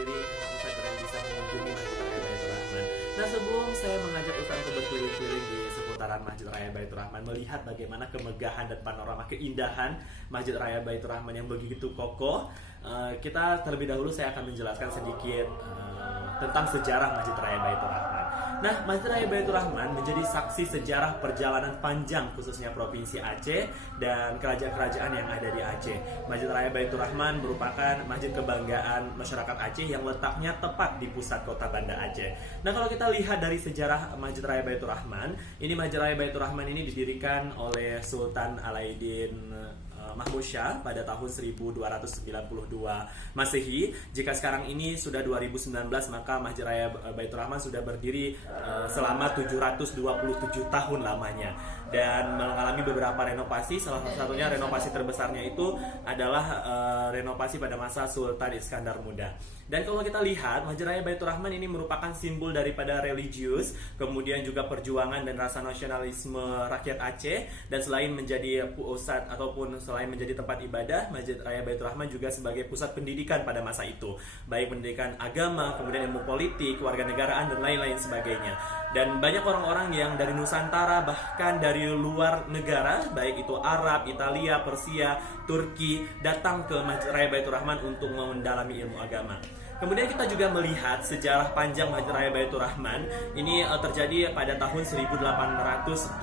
sendiri Ustaz yang bisa mengunjungi Masjid Raya Baitur Rahman. Nah, sebelum saya mengajak Ustaz untuk berkeliling-keliling di seputaran Masjid Raya Baitur Rahman, melihat bagaimana kemegahan dan panorama keindahan Masjid Raya Baitur Rahman yang begitu kokoh, kita terlebih dahulu saya akan menjelaskan sedikit tentang sejarah Masjid Raya Baitur Rahman. Nah, Masjid Raya Baitur Rahman menjadi saksi sejarah perjalanan panjang khususnya Provinsi Aceh dan kerajaan-kerajaan yang ada di Aceh. Masjid Raya Baitur Rahman merupakan masjid kebanggaan masyarakat Aceh yang letaknya tepat di pusat kota Banda Aceh. Nah, kalau kita lihat dari sejarah Masjid Raya Baitur Rahman, ini Masjid Raya Baitur Rahman ini didirikan oleh Sultan Alauddin Mahmud Syah pada tahun 1292 Masehi. Jika sekarang ini sudah 2019, maka Masjid Raya Baitur Rahman sudah berdiri selama 727 tahun lamanya dan mengalami beberapa renovasi. Salah satunya renovasi terbesarnya itu adalah renovasi pada masa Sultan Iskandar Muda. Dan kalau kita lihat, Masjid Raya Baitur Rahman ini merupakan simbol daripada religius, kemudian juga perjuangan dan rasa nasionalisme rakyat Aceh. Dan selain menjadi pusat ataupun selain menjadi tempat ibadah, Masjid Raya Baitur Rahman juga sebagai pusat pendidikan pada masa itu, baik pendidikan agama, kemudian ilmu politik, kewarganegaraan, dan lain-lain sebagainya. Dan banyak orang-orang yang dari Nusantara, bahkan dari luar negara, baik itu Arab, Italia, Persia, Turki, datang ke Masjid Raya Baitur Rahman untuk mendalami ilmu agama. Kemudian kita juga melihat sejarah panjang Masjid Raya Baitur Rahman. Ini terjadi pada tahun 1872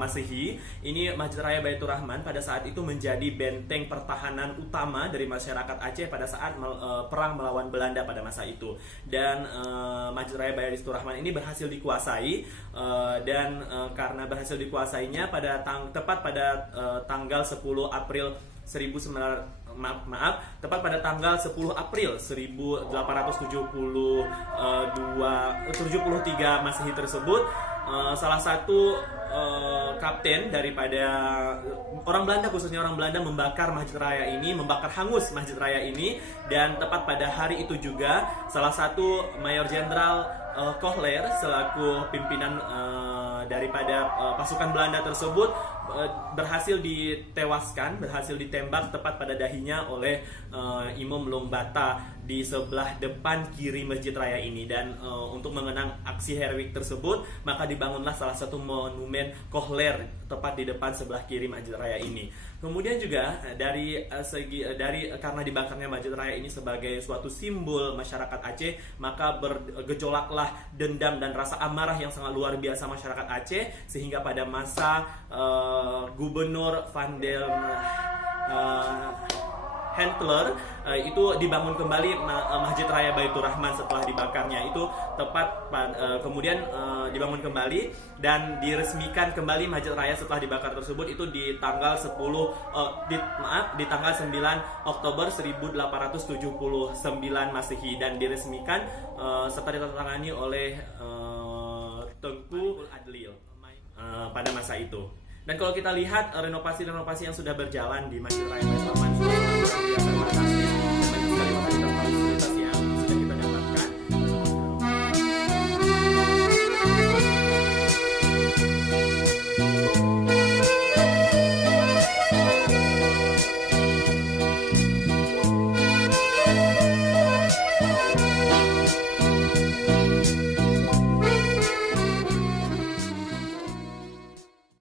Masehi. Ini Masjid Raya Baitur Rahman pada saat itu menjadi benteng pertahanan utama dari masyarakat Aceh pada saat perang melawan Belanda pada masa itu. Dan Masjid Raya Baitur Rahman ini berhasil dikuasai dan karena berhasil dikuasainya tepat pada tanggal 10 April 13 April 1873 Masehi tersebut, salah satu kapten daripada orang Belanda, khususnya orang Belanda, membakar hangus Masjid Raya ini. Dan tepat pada hari itu juga salah satu Mayor Jenderal Kohler selaku pimpinan daripada pasukan Belanda tersebut berhasil ditembak tepat pada dahinya oleh Imam Lombata di sebelah depan kiri Masjid Raya ini. Dan untuk mengenang aksi heroik tersebut, maka dibangunlah salah satu monumen Kohler tepat di depan sebelah kiri Masjid Raya ini. Kemudian juga karena dibakarnya Masjid Raya ini sebagai suatu simbol masyarakat Aceh, maka bergejolaklah dendam dan rasa amarah yang sangat luar biasa masyarakat Aceh, sehingga pada masa Gubernur Van der Handler itu dibangun kembali Masjid Raya Baitur Rahman setelah dibakarnya. Itu tepat kemudian dibangun kembali dan diresmikan kembali Masjid Raya setelah dibakar tersebut itu di tanggal 9 Oktober 1879 Masehi, dan diresmikan serta ditandatangani oleh Tengku Adlil pada masa itu. Dan kalau kita lihat renovasi-renovasi yang sudah berjalan di Masjid Raya Baitur Rahman,